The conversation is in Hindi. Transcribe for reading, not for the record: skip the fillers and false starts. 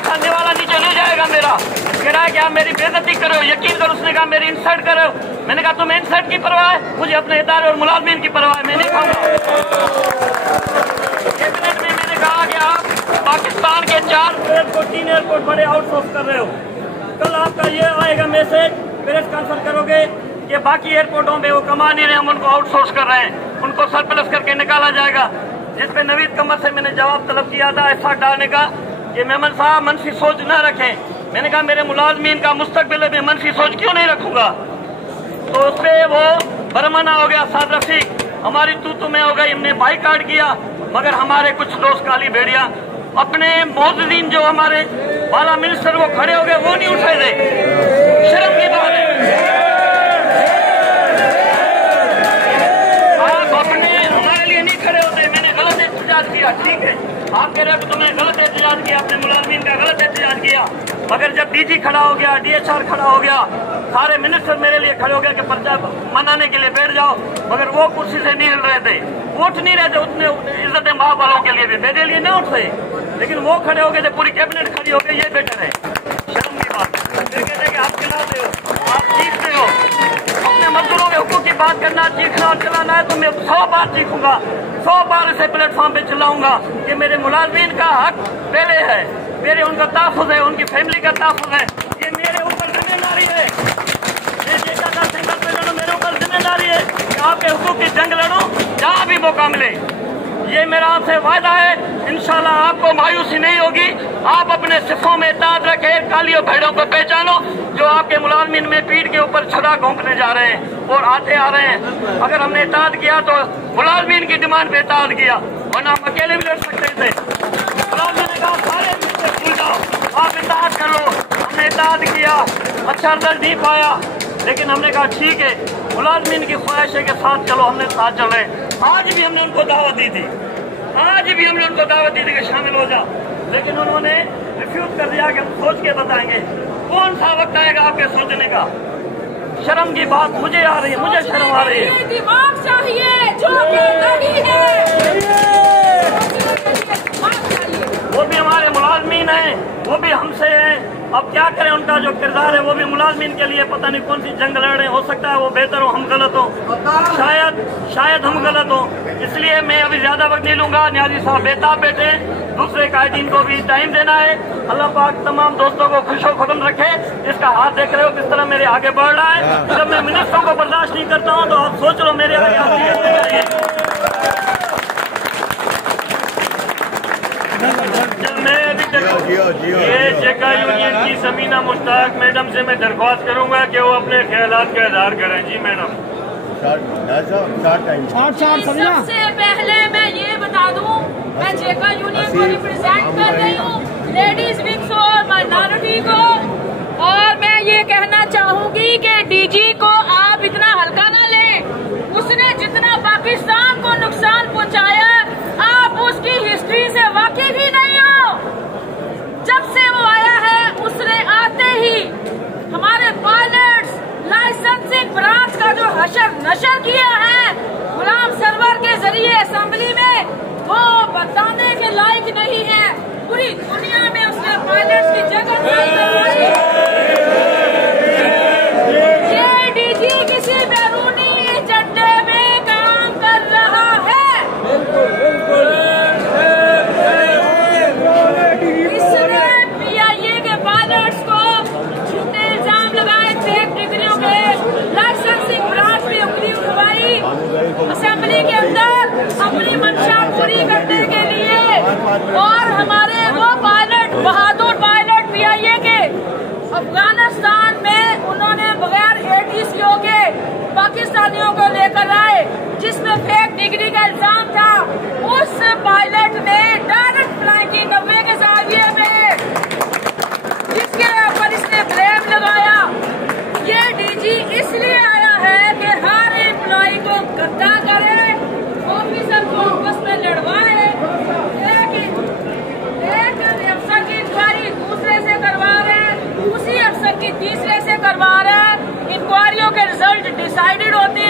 खाने वाला नीचे ले जाएगा मेरा। कह रहा है कि आप मेरी बेइज्जती करो, यकीन करो। उसने कहा मेरी इंसल्ट करो। मैंने कहा तुम्हें इंसल्ट की परवाह है, मुझे अपने इदारे और मुलाजमीन की परवाह है, मैं नहीं खाऊंगा। कैबिनेट में मैंने कहा कि आप पाकिस्तान के 4 एयरपोर्ट 3 एयरपोर्ट बड़े आउटसोर्स कर रहे हो। कल आपका ये आएगा मैसेज, प्रेस कॉन्फ्रेंस करोगे कि बाकी एयरपोर्टों में वो कमा नहीं रहे, हम उनको आउटसोर्स कर रहे हैं, उनको सरप्लस करके निकाला जाएगा। जिसपे नवीद कमर से मैंने जवाब तलब किया था ऐसा डालने का कि मेमन साहब मनफी सोच न रखें। मैंने कहा मेरे मुलाजमीन का मुस्तकबिल में मनफी सोच क्यों नहीं रखूंगा। तो उस पर वो बरमना हो गया। साद रफीक हमारी तू में हो गई, हमने बाइकाट किया। मगर हमारे कुछ दोस्त काली भेड़िया अपने मौजूदीन जो हमारे वाला मिनिस्टर वो खड़े हो गए, वो नहीं उठे थे। शर्म की बात है। आप अपने हमारे लिए नहीं खड़े होते। मैंने गलत एहतजाज किया, ठीक है, आप कह रहे हो तुमने गलत एहतजाज किया, अपने मुलाजमीन का गलत एहतजाज किया। मगर जब डीजी खड़ा हो गया, डीएचआर खड़ा हो गया, सारे मिनिस्टर मेरे लिए खड़े हो गया कि पर्चा मनाने के लिए बैठ जाओ, मगर वो कुर्सी से नहीं हिल रहे थे, उठ नहीं रहे थे। उतने इज्जत माँ वालों के लिए भी मेरे लिए न उठ रहे, लेकिन वो खड़े हो गए थे, पूरी कैबिनेट खड़ी हो गई, ये बेटर है। शर्म की बात। फिर कहते कि आप खिलाते हो, आप चीखते हो। अपने मजदूरों के हुकूक की बात करना, चीखना और चलाना है तो मैं 100 बार चीखूंगा, 100 बार इसे प्लेटफॉर्म पे चिल्लाऊंगा कि मेरे मुलाजमीन का हक पहले है, मेरे उनका तहफ़्फ़ुज़ है, उनकी फैमिली का तहफ़्फ़ुज़ है, ये मेरे ऊपर जिम्मेदारी है। मेरे ऊपर जिम्मेदारी है कि आपके हुकूक की जंग लड़ो जहाँ भी मौका मिले। ये मेरा आपसे वायदा है, इंशाल्लाह आपको मायूसी नहीं होगी। आप अपने सिफों में इत्तेहाद रखें, कालियों भेड़ों को पहचानो जो आपके मुलाजमीन में पीठ के ऊपर छुरा घोंपने जा रहे हैं और आते आ रहे हैं। अगर हमने इत्तेहाद किया तो मुलाजमीन की डिमांड पे इत्तेहाद किया, वरना हम अकेले भी लड़ सकते थे। मुलाजमीन ने कहा सारे भूल जाओ, आप इत्तेहाद कर लो। हमने इत्तेहाद किया, अच्छा रिजल्ट नहीं पाया, लेकिन हमने कहा ठीक है, मुलाजमीन की ख्वाहिश के साथ चलो, हमने साथ चल रहे। आज भी हमने उनको दावत दी थी, आज भी हमने उनको दावत दी थी कि शामिल हो जाओ, लेकिन उन्होंने रिफ्यूज कर दिया कि हम सोच के बताएंगे। कौन सा वक्त आएगा आपके सोचने का? शर्म की बात मुझे आ रही है, मुझे शर्म आ रही है। दिमाग चाहिए जो नहीं है, वो भी हमारे मुलाजमीन हैं, वो भी हमसे हैं। अब क्या करें, उनका जो किरदार है वो भी मुलाजमीन के लिए पता नहीं कौन सी जंग लड़ रहे हैं। हो सकता है वो बेहतर हो, हम गलत हो, शायद हम गलत हो। इसलिए मैं अभी ज्यादा वक्त नहीं लूंगा। न्याजी साहब बेताब बैठे, दूसरे कायदीन को भी टाइम देना है। अल्लाह पाक तमाम दोस्तों को खुशो खुशम रखे। इसका हाथ देख रहे हो किस तरह मेरे आगे बढ़ रहा है। जब मैं मिनिस्टरों को बर्दाश्त नहीं करता हूँ तो आप सोच लो मेरे आगे आप कैसे करेंगे। ये जेका यूनियन की समीना मुश्ताक मैडम से मैं दरख्वास्त करूंगा कि वो अपने ख्यालात का इजहार करें। जी मैडम। सबसे पहले मैं ये बता दूं, मैं जेका यूनियन को रिप्रेजेंट कर रही हूँ, लेडीज विंग्स और माइनॉरिटी को, और मैं ये कहना चाहूंगी कि डीजी को आप इतना हल्का ना लें। उसने जितना पाकिस्तान को नुकसान पहुँचाया आप उसकी हिस्ट्री से वाकिफ